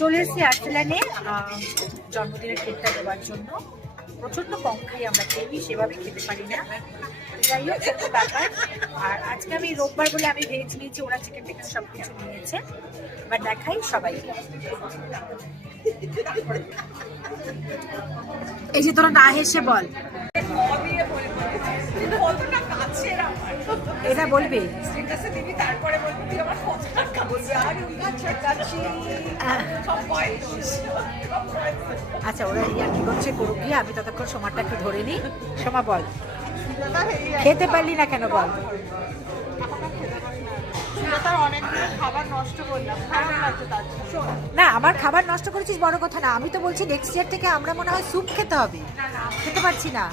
চলে এসেছি আর্সেলানে জন্মদিনের কেকটা দেওয়ার জন্য। প্রচন্ড কম খাই আমরা, কেউই সেভাবে খেতে পারি না। যাই হোক, ছোট্ট ব্যাপার। আর আজকে আমি রোববার বলে আমি ভেজ নিয়েছি, ওরা চিকেন টিকেন সব কিছু নিয়েছে। এবার দেখাই সবাইকে। এই যে তোরা না হেসে বল, এটা বলবি। আচ্ছা, ওরা ইয়ার কি করছে করুক গিয়ে, আমি ততক্ষণ সোমারটা একটু ধরে নিই। সোমা বল, খেতে পারলি না কেন বল? না, আমার খাবার নষ্ট করেছিস বড় কথা না, আমি তো বলছি নেক্সট ইয়ার থেকে আমরা মনে হয় স্যুপ খেতে হবে। খেতে পারছি না।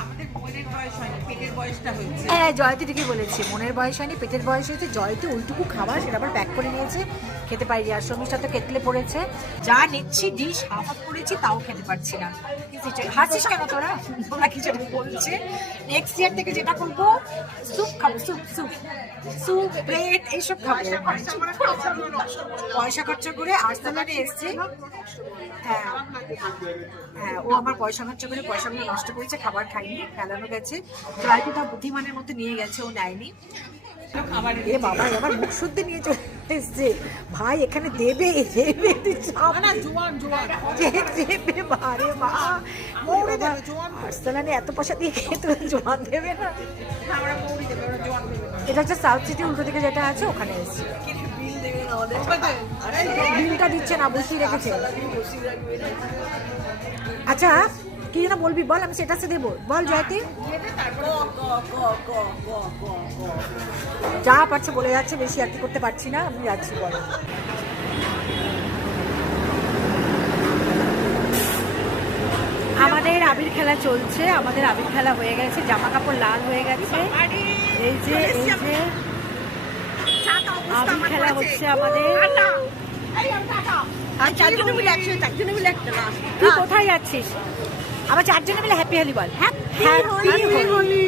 হ্যাঁ, জয়তী ঠিকই বলেছে, মনের বয়স হয়নি পেটের বয়স হয়েছে। জয়তী ওইটুকু খাবার সেটা আবার প্যাক করে নিয়েছে, খেতে পারি। আর সমীর তো কেটলে পড়েছে, যা নিচ্ছি ডিশ হাফ হাফ করেছি, তাও খেতে পারছি না। হাসিস কেন তোরা? তোরা কিছু বলছে নেক্সট ইয়ার থেকে যেটা করবো স্যুপ খাবো, স্যুপ স্যুপ স্যুপ ব্রেড এইসব খাবো। পয়সা খরচা করে আর্সেলানে এসছে। হ্যাঁ হ্যাঁ, ও আমার পয়সা খরচা করে পয়সাগুলো নষ্ট করেছে, খাবার খাইনি, ফেলানো গেছে। জয়তী তা বুদ্ধিমানের মতো নিয়ে গেছে, ও নেয়নি। এ বাবা, আবার মুখ শুদ্ধ নিয়ে চলে এসছে। ভাই এখানে দেবে দেবে, আর্সেলানে এত পয়সা দিয়ে খেতে জোয়ান দেবে না। এটা হচ্ছে সাউথ সিটি উল্টো দিকে যেটা আছে, ওখানে এসছে। বিলটা দিচ্ছে না, বসিয়ে রেখেছে। আচ্ছা, কি যেন বলবি বল, আমি সেটা সে দেবো। বল জয়তী, যা পারছে বলে যাচ্ছে, বেশি আর কি করতে পারছি না, আমি যাচ্ছি। বল। আমাদের আবির খেলা চলছে, আমাদের আবির খেলা হয়ে গেছে, জামা কাপড় লাল হয়ে গেছে। এই যে আবির খেলা হচ্ছে আমাদের। তুই কোথায় যাচ্ছিস? আবার চারজনে মিলে হ্যাপি হোলি বল। হ্যাপি হোলি।